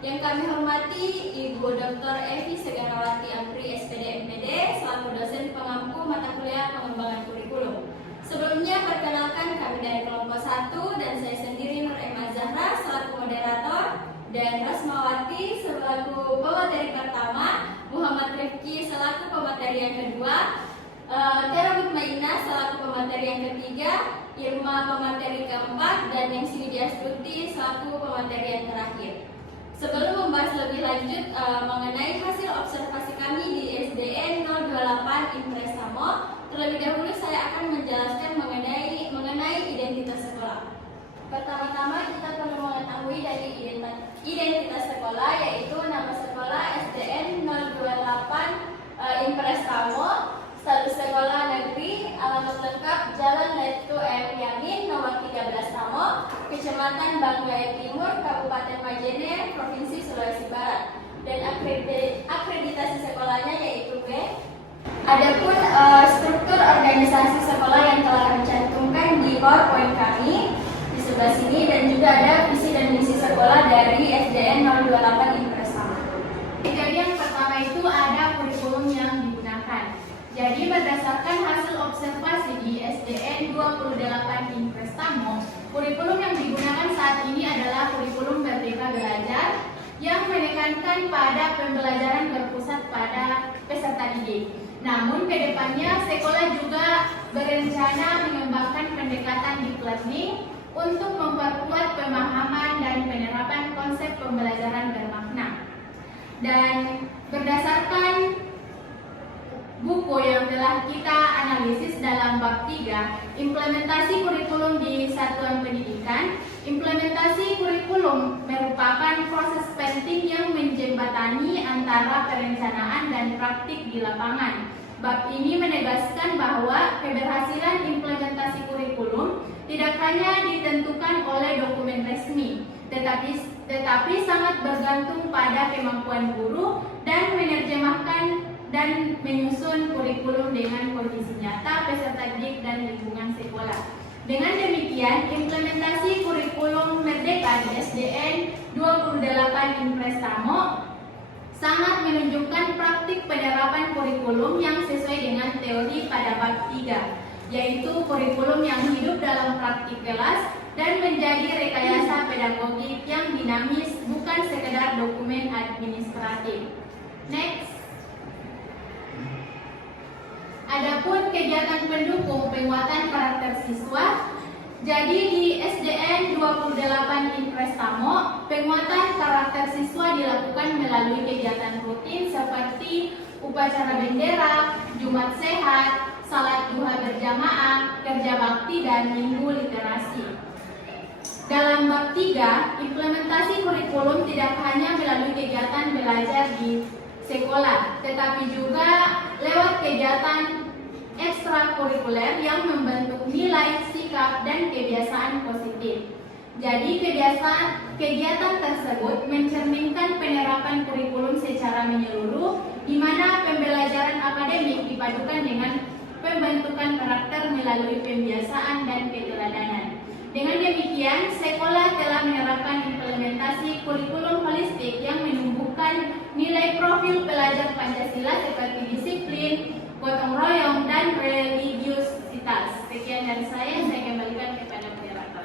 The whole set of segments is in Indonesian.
Yang kami hormati Ibu Dr. Evi Segarawati Apri, SPD MPD, selaku dosen pengampu mata kuliah pengembangan kurikulum. Sebelumnya perkenalkan kami dari kelompok 1 dan saya sendiri Nur Emma Zahra selaku moderator dan Rasmawati selaku pemateri pertama, Muhammad Rifki selaku pemateri yang kedua, Tera Mutmainah selaku pemateri yang ketiga, Irma pemateri keempat, dan yang Sini Astuti selaku pemateri yang terakhir. Sebelum membahas lebih lanjut mengenai hasil observasi kami di SDN 028 Impres Samo, terlebih dahulu saya akan menjelaskan mengenai identitas sekolah. Pertama-tama kita perlu mengetahui dari identitas sekolah, yaitu nama sekolah SDN 028 Impres Samo, status sekolah negeri, alamat lengkap Jalan Letu M. Yamin nomor 13 Samo, Kecamatan Banggai Timur, Kabupaten Majene, Provinsi Sulawesi Barat, dan akreditasi sekolahnya yaitu B. Adapun struktur organisasi sekolah yang telah kami cantumkan di PowerPoint kami di sebelah sini, dan juga ada visi dan misi sekolah dari SDN 028 Impres Samo. Jadi yang pertama itu ada kurikulum yang digunakan. Jadi berdasarkan hasil observasi di SDN 28 Impres Samo, kurikulum yang digunakan saat ini adalah kurikulum Merdeka Belajar yang menekankan pada pembelajaran berpusat pada peserta didik. Namun kedepannya sekolah juga berencana mengembangkan pendekatan deep learning untuk memperkuat pemahaman dan penerapan konsep pembelajaran bermakna. Dan berdasarkan buku yang telah kita analisis dalam bab 3, implementasi kurikulum di satuan pendidikan, implementasi kurikulum merupakan proses penting yang menjembatani antara perencanaan dan praktik di lapangan. Bab ini menegaskan bahwa keberhasilan implementasi kurikulum tidak hanya ditentukan oleh dokumen resmi, tetapi sangat bergantung pada kemampuan guru dan menerjemahkan dan menyusun kurikulum dengan kondisi nyata peserta didik dan lingkungan sekolah. Dengan demikian, implementasi kurikulum Merdeka di SDN 28 Impres Samo sangat menunjukkan praktik penerapan kurikulum yang sesuai dengan teori pada bab 3, yaitu kurikulum yang hidup dalam praktik kelas dan menjadi rekayasa pedagogik yang dinamis, bukan sekedar dokumen administratif. Next. Adapun kegiatan pendukung penguatan karakter siswa, jadi di SDN 28 Impres Samo, penguatan karakter siswa dilakukan melalui kegiatan rutin seperti upacara bendera, Jumat Sehat, salat duha berjamaah, kerja bakti, dan minggu literasi. Dalam bab 3, implementasi kurikulum tidak hanya melalui kegiatan belajar di sekolah, tetapi juga lewat kegiatan ekstrakurikuler yang membentuk nilai, sikap, dan kebiasaan positif. Jadi kegiatan tersebut mencerminkan penerapan kurikulum secara menyeluruh, di mana pembelajaran akademik dipadukan dengan pembentukan karakter melalui pembiasaan dan keteladanan. Dengan demikian, sekolah telah menerapkan implementasi kurikulum holistik yang menumbuhkan nilai profil pelajar Pancasila seperti disiplin, gotong royong, dan religiusitas. Sekian dari saya kembalikan kepada moderator.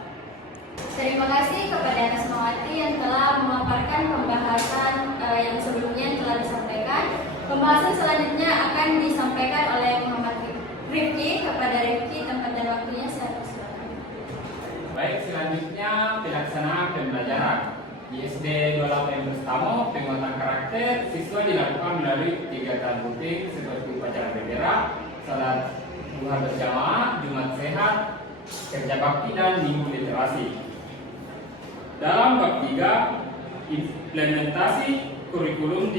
Terima kasih kepada Rasmawati yang telah memaparkan pembahasan yang sebelumnya telah disampaikan. Pembahasan selanjutnya akan disampaikan oleh Muhammad Rifki. Kepada Rifki, tempat dan waktunya saya persilakan. Baik, selanjutnya pelaksanaan pembelajaran. Di SD 28 Impres Samo, penguatan karakter siswa dilakukan melalui kegiatan rutin seperti upacara bendera, salat duha berjamaah, Jumat Sehat, kerja bakti, dan minggu literasi. Dalam bab 3, implementasi kurikulum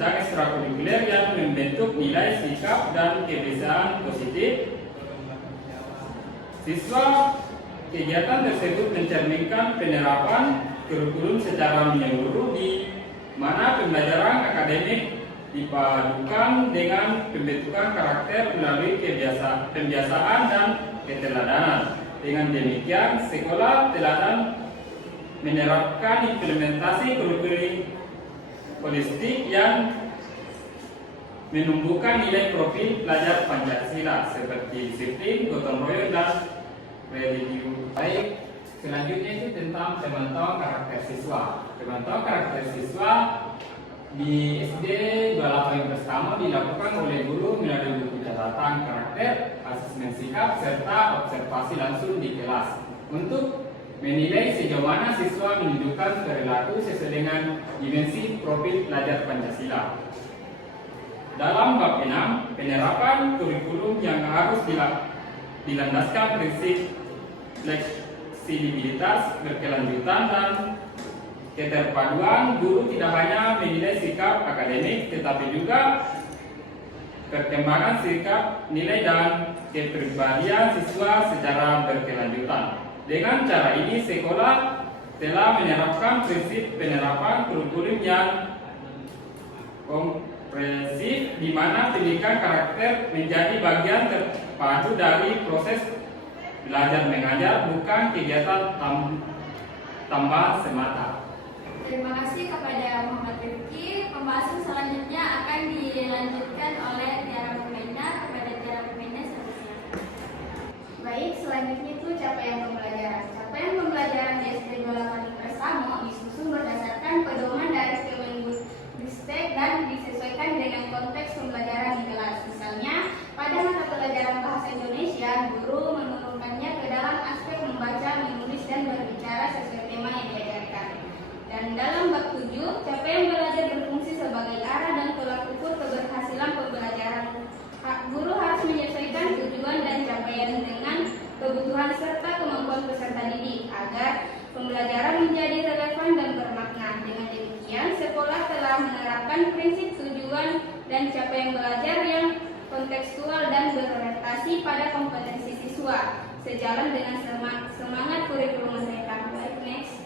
dan ekstrakurikuler yang membentuk nilai, sikap, dan kebiasaan positif. Siswa kegiatan tersebut mencerminkan penerapan kurikulum secara menyeluruh, di mana pembelajaran akademik dipadukan dengan pembentukan karakter melalui pembiasaan dan keteladanan. Dengan demikian, sekolah teladan menerapkan implementasi kurikulum holistik yang menumbuhkan nilai profil pelajar Pancasila seperti disiplin, gotong royong, dan religius. Baik, selanjutnya itu tentang pemantauan karakter siswa. Pemantauan karakter siswa di SD 28 yang pertama dilakukan oleh guru melalui buku catatan karakter, asesmen sikap, serta observasi langsung di kelas untuk menilai sejauh mana siswa menunjukkan perilaku sesuai dengan dimensi profil pelajar Pancasila. Dalam bab 6, penerapan kurikulum yang harus dilandaskan prinsip fleksibilitas, berkelanjutan, dan keterpaduan. Guru tidak hanya menilai sikap akademik, tetapi juga perkembangan sikap, nilai, dan kepribadian siswa secara berkelanjutan. Dengan cara ini, sekolah telah menerapkan prinsip penerapan kurikulum yang komprehensif, di mana pendidikan karakter menjadi bagian terpadu dari proses belajar mengajar, bukan kegiatan tambahan semata. Terima kasih kepada Muhammad Rifki. Pembahasan selanjutnya akan dilanjutkan oleh Tiara Pemaina. Kepada Tiara Pemaina, silakan. Baik, selanjutnya itu capaian pembelajaran. Capaian pembelajaran di SD 28 Prestamo disusun berdasarkan pedoman dari Kemendikbud dan disesuaikan dengan konteks pembelajaran di kelas. Misalnya, pada mata pelajaran bahasa Indonesia, guru menurunkannya ke dalam aspek membaca, menulis, dan berbicara sesuai tema yang diajarkan. Dan dalam bab 7, capaian belajar berfungsi sebagai arah dan tolak ukur keberhasilan pembelajaran. Guru harus menyesuaikan tujuan dan capaian dengan kebutuhan serta kemampuan peserta didik agar pembelajaran menjadi relevan dan bermakna. Dengan demikian, sekolah telah menerapkan prinsip tujuan dan capaian belajar yang kontekstual dan berorientasi pada kompetensi siswa, sejalan dengan semangat kurikulum mereka. Baik, next.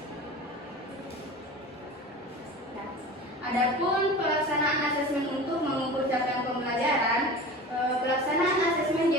Adapun pelaksanaan asesmen untuk mengukur capaian pembelajaran, pelaksanaan asesmen di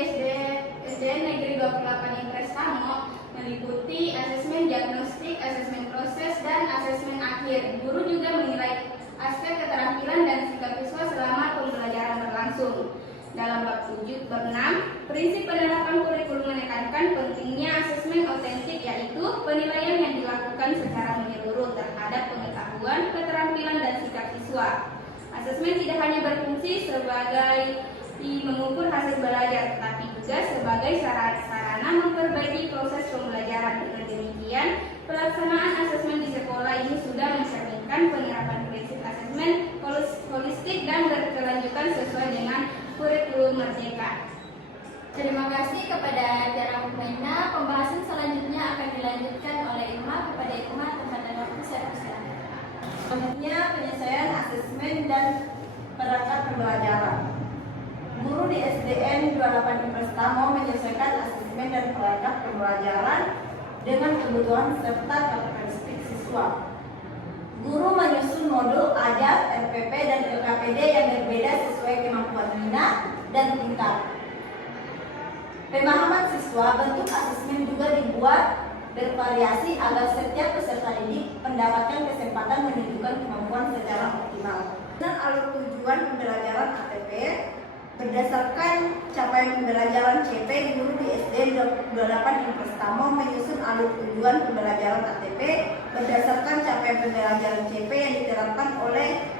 SDN Negeri 28 Impres Tamo meliputi asesmen diagnostik, asesmen proses, dan asesmen akhir. Guru juga menilai aspek keterampilan dan sikap siswa selama pembelajaran berlangsung. Dalam bab 6, prinsip penerapan kurikulum menekankan pentingnya asesmen otentik, yaitu penilaian yang dilakukan secara menyeluruh terhadap pengetahuan, keterampilan, dan sikap siswa. Asesmen tidak hanya berfungsi sebagai mengukur hasil belajar, tetapi juga sebagai sarana memperbaiki proses pembelajaran. Dengan demikian, pelaksanaan asesmen di sekolah ini sudah mencerminkan penerapan prinsip asesmen holistik dan berkelanjutan sesuai dengan kurikulum merdeka. Terima kasih kepada Tiara Pemaina. Pembahasan selanjutnya akan dilanjutkan oleh Irma. Kepada Irma, tempat dan waktu saya persilakan. Selanjutnya, penyesuaian asesmen dan perangkat pembelajaran. Guru di SDN 28 Prestamo menyesuaikan asesmen dan perangkat pembelajaran dengan kebutuhan serta karakteristik siswa. Guru menyusun modul, AJAP, RPP, dan LKPD yang berbeda sesuai kemampuan minat dan tingkat. Pemahaman siswa, bentuk asesmen juga dibuat bervariasi agar setiap peserta didik mendapatkan kesempatan menunjukkan kemampuan secara optimal. Dan alur tujuan pembelajaran ATP berdasarkan capaian pembelajaran CP, guru di SD 28 Impres Tamo menyusun alur tujuan pembelajaran ATP berdasarkan capaian pembelajaran CP yang diterapkan oleh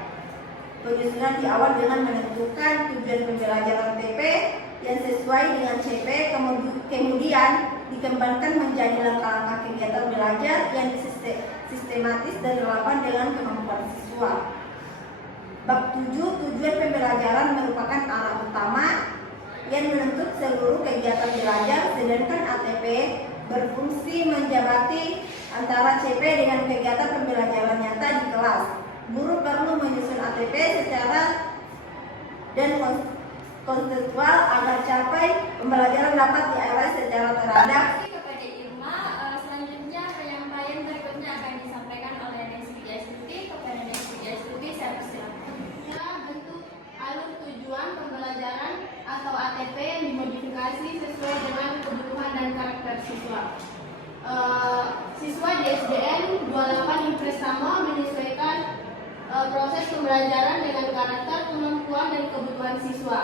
penyusunan di awal dengan menentukan tujuan pembelajaran TP yang sesuai dengan CP, kemudian dikembangkan menjadi langkah-langkah kegiatan belajar yang sistematis dan relevan dengan kemampuan siswa. Bab 7, tujuan pembelajaran merupakan arah utama yang menuntut seluruh kegiatan belajar, sedangkan ATP berfungsi menjabati antara CP dengan kegiatan pembelajaran nyata di kelas. Guru perlu menyusun ATP secara dan konseptual agar capai pembelajaran dapat diarahkan secara terhadap. Terima kasih kepada Irma. Selanjutnya penyampaian berikutnya akan disampaikan oleh Desi Astuti. Kepada Desi Astuti, saya persilakan. Bentuk alur tujuan pembelajaran atau ATP yang dimodifikasi sesuai dengan kebutuhan dan karakter siswa. Siswa di SDN 28 kemampuan siswa.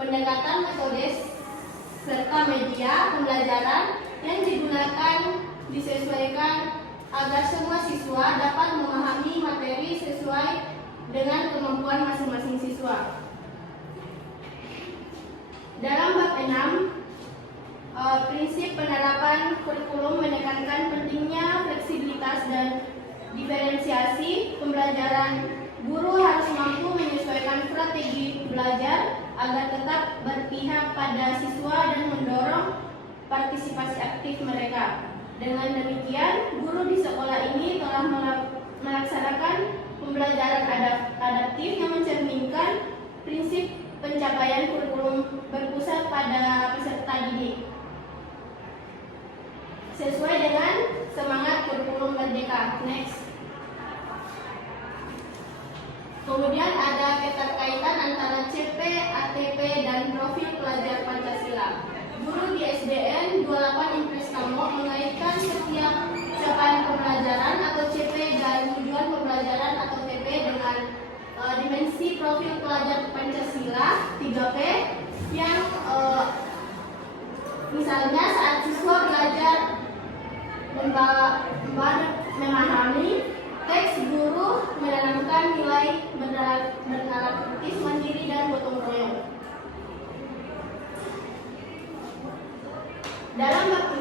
Pendekatan metode serta media pembelajaran yang digunakan disesuaikan agar semua siswa dapat memahami materi sesuai dengan kemampuan masing-masing siswa. Dalam bab 6, prinsip penerapan kurikulum menekankan pentingnya fleksibilitas dan diferensiasi pembelajaran. Guru harus mampu menyesuaikan strategi belajar agar tetap berpihak pada siswa dan mendorong partisipasi aktif mereka. Dengan demikian, guru di sekolah ini telah melaksanakan pembelajaran adaptif yang mencerminkan prinsip pencapaian kurikulum berpusat pada peserta didik sesuai dengan semangat kurikulum merdeka. Next. Kemudian ada keterkaitan antara CP, ATP, dan profil pelajar Pancasila. Guru di SDN 28 Impres Tamo mengaitkan setiap capaian pembelajaran atau CP dan tujuan pembelajaran atau TP dengan dimensi profil pelajar Pancasila 3P yang misalnya saat siswa belajar memahami teks, guru menanamkan nilai bernalar kritis, mandiri, dan gotong royong. Dalam bab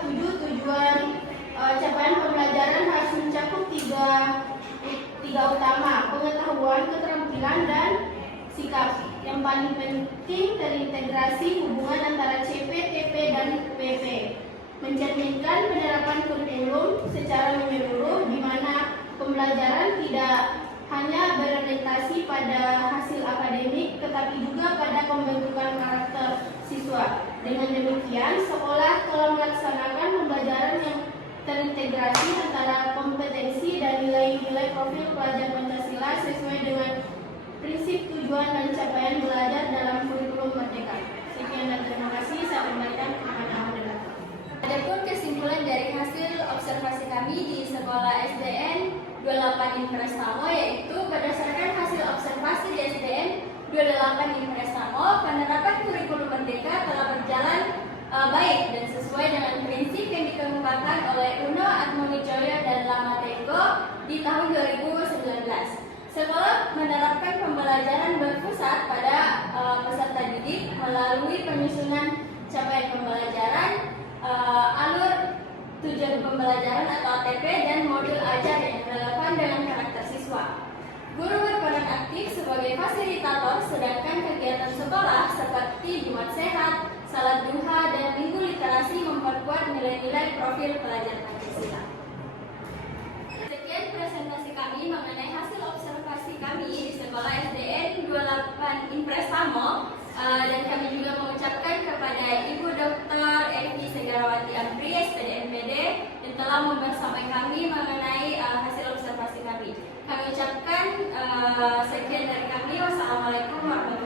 7 tujuan capaian pembelajaran harus mencakup tiga utama: pengetahuan, keterampilan, dan sikap. Yang paling penting terintegrasi hubungan antara CP, TP, dan PP, mencerminkan penerapan kurikulum secara menyeluruh di mana pembelajaran tidak hanya berorientasi pada hasil akademik tetapi juga pada pembentukan karakter siswa. Dengan demikian, sekolah telah melaksanakan pembelajaran yang terintegrasi antara kompetensi dan nilai-nilai profil pelajar Pancasila sesuai dengan prinsip, tujuan, dan capaian belajar dalam kurikulum merdeka. Sekian dan terima kasih. Saya kembalikan kepada moderator. Adapun kesimpulan dari hasil observasi kami di sekolah SDN 28 Impres Tamo, yaitu berdasarkan hasil observasi di SDN 28 Impres Tamo, penerapan kurikulum merdeka telah berjalan baik dan sesuai dengan prinsip yang dikemukakan oleh Uno, Atmowijoyo, dan Lamatenggo di tahun 2019. Sekolah menerapkan pembelajaran berpusat pada peserta didik melalui penyusunan capaian pembelajaran, alur tujuan pembelajaran atau ATP, dan modul ajar yang relevan dengan karakter siswa. Guru berperan aktif sebagai fasilitator, sedangkan kegiatan sekolah seperti Jumat Sehat, Salat Duha, dan Minggu Literasi memperkuat nilai-nilai profil pelajar Pancasila. Sekian presentasi kami mengenai hasil observasi kami di sekolah SDN 28 Impres Tamo, dan kami juga mengucapkan kepada Ibu Dr. Evi Segarawati Amri, SPD MPD, yang telah membersamai kami mengenai hasil observasi kami. Kami ucapkan sekian dari kami. Wassalamualaikum warahmatullahi wabarakatuh.